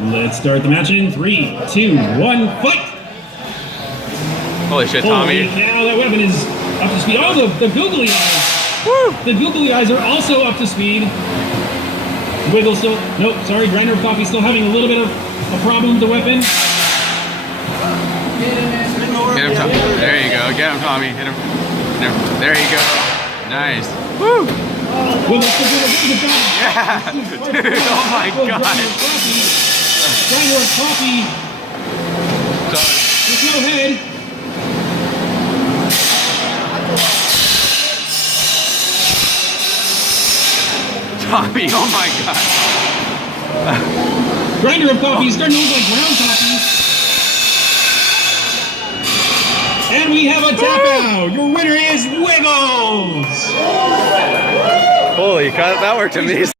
Let's start the match in 3, 2, 1, fight! Holy shit, Tommy. Holy cow, that weapon is up to speed. Oh, the googly eyes! Woo! The googly eyes are also up to speed. Wiggle still, nope, sorry, Grinder of Coffee still having a little bit of a problem with the weapon. Get him, Tommy. There you go. Get him, Tommy. Hit him. Hit him. There you go. Nice. Woo! Wiggle still doing a really good job. Yeah! Dude, oh my god. Grinder of Coffee. With no head. Tommy, oh my god. Grinder of Coffee is starting to look like ground coffee. And we have a tap out. Your winner is Wiggles. Holy cow, that worked amazing.